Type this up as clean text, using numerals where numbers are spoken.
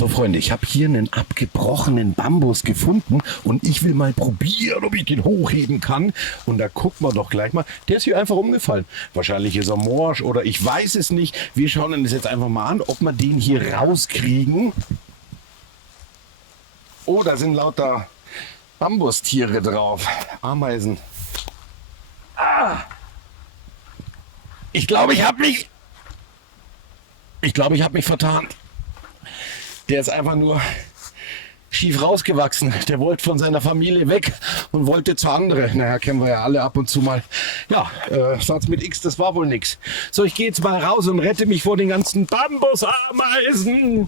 So Freunde, ich habe hier einen abgebrochenen Bambus gefunden und ich will mal probieren, ob ich den hochheben kann. Und da gucken wir doch gleich mal. Der ist hier einfach umgefallen. Wahrscheinlich ist er morsch oder ich weiß es nicht. Wir schauen uns jetzt einfach mal an, ob wir den hier rauskriegen. Oh, da sind lauter Bambustiere drauf. Ameisen. Ich glaube, ich habe mich vertan. Der ist einfach nur schief rausgewachsen. Der wollte von seiner Familie weg und wollte zu anderen. Naja, kennen wir ja alle ab und zu mal. Ja, Satz mit X, das war wohl nix. So, ich gehe jetzt mal raus und rette mich vor den ganzen Bambusameisen.